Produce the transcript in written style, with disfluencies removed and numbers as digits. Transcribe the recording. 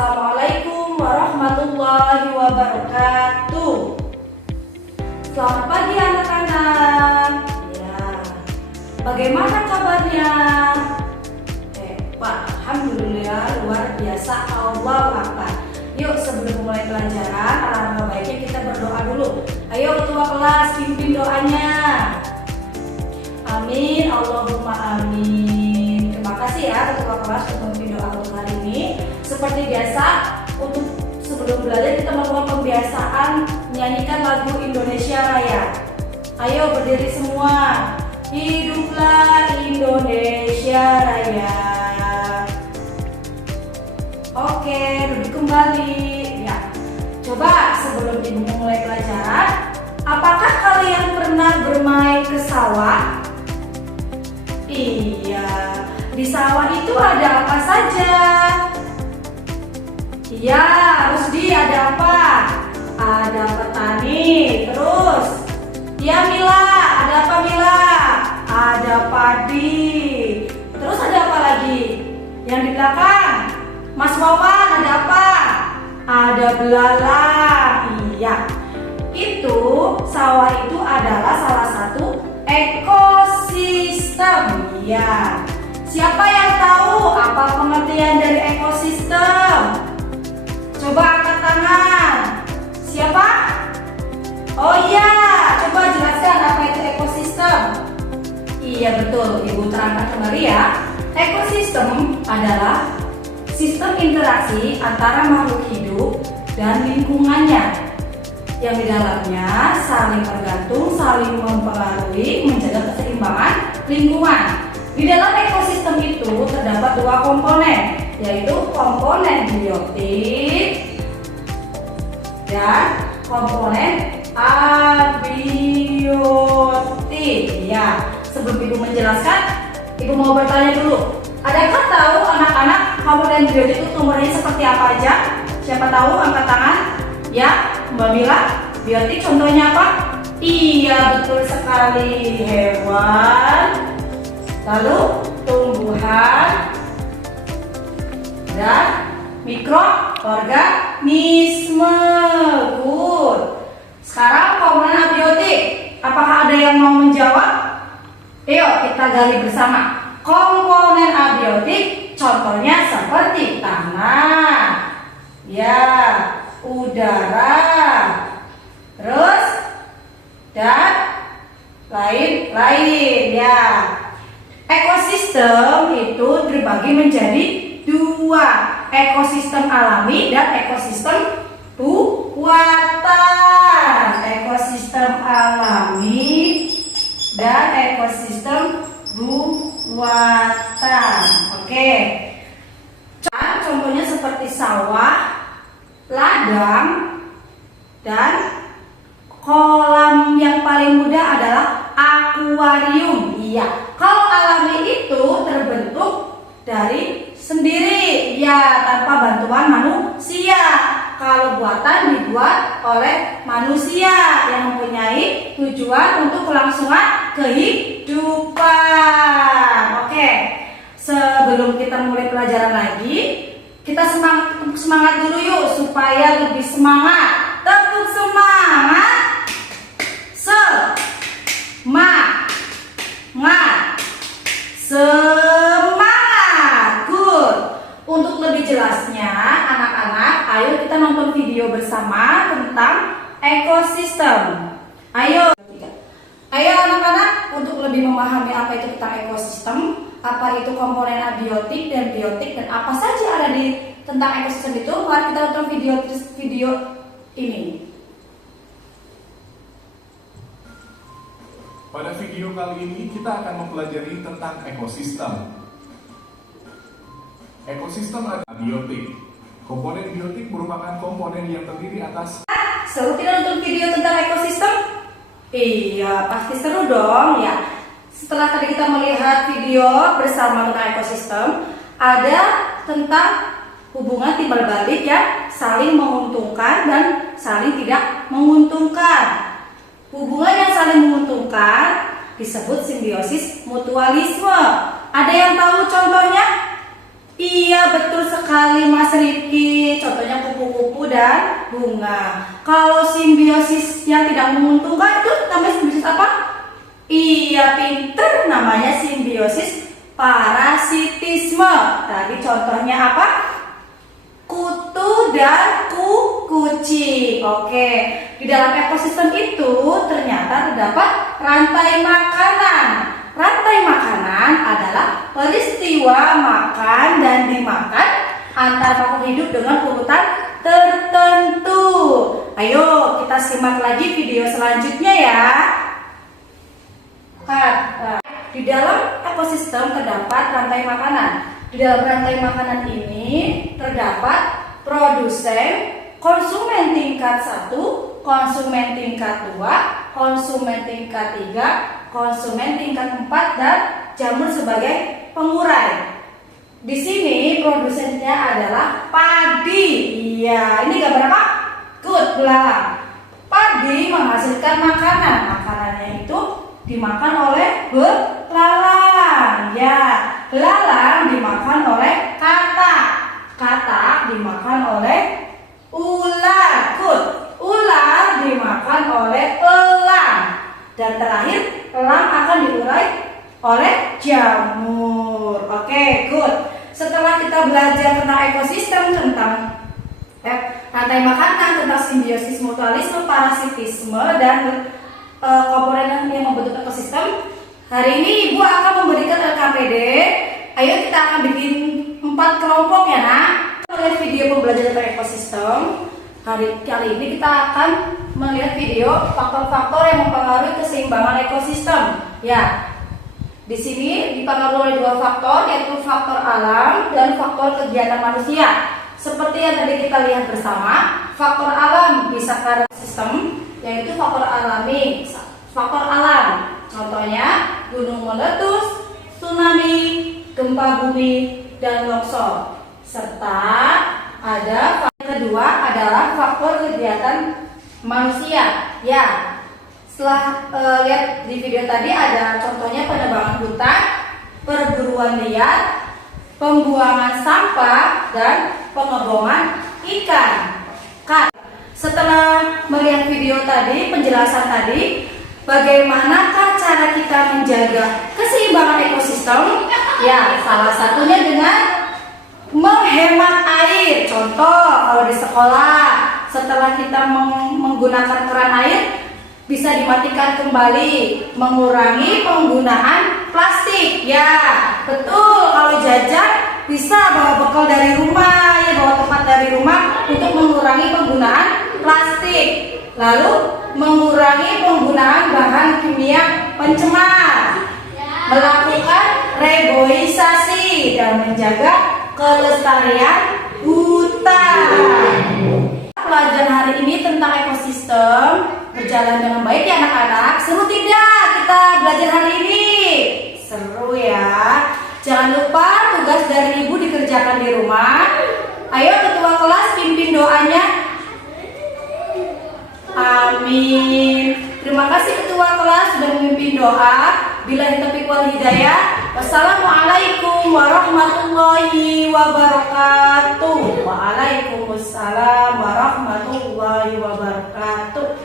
Assalamualaikum warahmatullahi wabarakatuh. Selamat pagi anak-anak. Ya, bagaimana kabarnya? Pak, alhamdulillah luar biasa. Allahu Akbar. Yuk sebelum mulai pelajaran, alangkah baiknya kita berdoa dulu. Ayo ketua kelas pimpin doanya. Amin, Allahumma amin. Terima kasih ya ketua kelas untuk memimpin doa untuk hari ini. Seperti biasa, untuk sebelum belajar kita melakukan pembiasaan menyanyikan lagu Indonesia Raya. Ayo berdiri semua. Hiduplah Indonesia Raya. Oke, duduk kembali. Ya, coba sebelum ibu memulai pelajaran, apakah kalian pernah bermain ke sawah? Iya, di sawah itu ada apa saja? Iya, Rusdi, ada apa? Ada petani. Terus, ya Mila, ada apa Mila? Ada padi. Terus ada apa lagi? Yang di belakang, Mas Wawan, ada apa? Ada belalang. Iya, itu sawah itu adalah salah satu ekosistem. Iya. Siapa yang tahu apa pengertian dari ekosistem? Coba angkat tangan. Siapa? Oh iya, coba jelaskan apa itu ekosistem. Iya betul, Ibu terangkan kembali ya. Ekosistem adalah sistem interaksi antara makhluk hidup dan lingkungannya, yang di dalamnya saling tergantung, saling mempengaruhi, menjaga keseimbangan lingkungan. Di dalam ekosistem itu terdapat dua komponen, yaitu komponen biotik dan komponen abiotik. Ya, sebelum Ibu menjelaskan, Ibu mau bertanya dulu. Adakah tahu anak-anak komponen biotik itu tumbuhnya seperti apa aja? Siapa tahu angkat tangan? Ya, Mbak Mila, biotik contohnya apa? Iya, betul sekali. Hewan, lalu tumbuhan, dan mikroorganisme. Good. Sekarang komponen abiotik. Apakah ada yang mau menjawab? Ayo kita gali bersama. Komponen abiotik contohnya seperti tanah, ya, udara, terus dan lain-lain ya. Ekosistem itu terbagi menjadi dua, ekosistem alami dan ekosistem buatan. Ekosistem alami dan ekosistem buatan. Oke. Contohnya seperti sawah, ladang, dan kolam yang paling mudah adalah akuarium. Iya, kalau alami itu terbentuk dari sendiri, ya, tanpa bantuan manusia. Kalau buatan dibuat oleh manusia yang mempunyai tujuan untuk kelangsungan kehidupan. Oke, sebelum kita mulai pelajaran lagi, kita semangat dulu yuk supaya lebih semangat. Tepuk semangat. Semangat. Good. Untuk lebih jelasnya, anak-anak, ayo kita nonton video bersama tentang ekosistem. Ayo anak-anak, untuk lebih memahami apa itu tentang ekosistem, apa itu komponen abiotik dan biotik, dan apa saja ada di tentang ekosistem itu, mari kita nonton video ini. Pada video kali ini kita akan mempelajari tentang ekosistem. Ekosistem ada biotik. Komponen biotik merupakan komponen yang terdiri atas. Seru tidak nonton video tentang ekosistem? Iya, pasti seru dong ya. Setelah tadi kita melihat video bersama tentang ekosistem, ada tentang hubungan timbal balik ya, saling menguntungkan dan saling tidak menguntungkan. Hubungan yang saling menguntungkan disebut simbiosis mutualisme. Ada yang tahu contohnya? Iya, betul sekali. sekali Mas Rifki, contohnya kupu-kupu dan bunga. Kalau simbiosis yang tidak menguntungkan itu namanya simbiosis apa? Iya, pinter, namanya simbiosis parasitisme. Tadi contohnya apa? Kutu dan kucing. Oke, di dalam ekosistem itu ternyata terdapat rantai makanan. Rantai makanan adalah peristiwa makan dan dimakan antar makhluk hidup dengan urutan tertentu. Ayo kita simak lagi video selanjutnya ya. Di dalam ekosistem terdapat rantai makanan. Di dalam rantai makanan ini terdapat produsen, konsumen tingkat 1, konsumen tingkat 2, konsumen tingkat 3, konsumen tingkat 4, dan jamur sebagai pengurai. Di sini produsennya adalah padi. Iya, ini gambar apa? Good, belalang. Padi menghasilkan makanan. Makanannya itu dimakan oleh belalang. Ya, belalang dimakan oleh katak. Katak dimakan oleh ular. Good. Ular dimakan oleh elang. Dan terakhir, elang akan diurai oleh jamur. Oke, good. Setelah kita belajar tentang ekosistem, tentang rantai makanan, tentang simbiosis mutualisme, parasitisme, dan komponen yang membentuk ekosistem, hari ini Ibu akan memberikan LKPD. Ayo kita akan bikin 4 kelompok ya nak. Melihat video pembelajaran tentang ekosistem. Kali ini kita akan melihat video faktor-faktor yang mempengaruhi keseimbangan ekosistem. Ya, di sini dipengaruhi oleh 2 faktor, yaitu faktor alam dan faktor kegiatan manusia. Seperti yang tadi kita lihat bersama, faktor alam bisa karena sistem, yaitu faktor alami, faktor alam. Contohnya gunung meletus, tsunami, gempa bumi, dan longsor. Serta ada faktor kedua adalah faktor kegiatan manusia. Ya, setelah lihat di video tadi ada contohnya penebangan hutan, perburuan liar, pembuangan sampah, dan pengebongan ikan. Setelah melihat video tadi, penjelasan tadi, bagaimanakah cara kita menjaga keseimbangan ekosistem? Ya, salah satunya dengan menghemat air. Contoh, kalau di sekolah, setelah kita menggunakan keran air, bisa dimatikan kembali, mengurangi penggunaan plastik. Ya, betul. Kalau jajan bisa bawa bekal dari rumah, ya bawa tempat dari rumah untuk mengurangi penggunaan plastik. Lalu mengurangi penggunaan bahan kimia pencemar, melakukan reboisasi, dan menjaga kelestarian hutan. Pelajaran hari ini tentang ekosistem berjalan dengan baik ya anak-anak. Seru tidak kita belajar hari ini? Seru ya. Jangan lupa tugas dari Ibu dikerjakan di rumah. Ayo ketua kelas pimpin doanya. Amin. Terima kasih ketua kelas sudah memimpin doa. Billahi taufiq wal hidayah. Wassalamualaikum warahmatullahi wabarakatuh. Waalaikumsalam warahmatullahi wabarakatuh.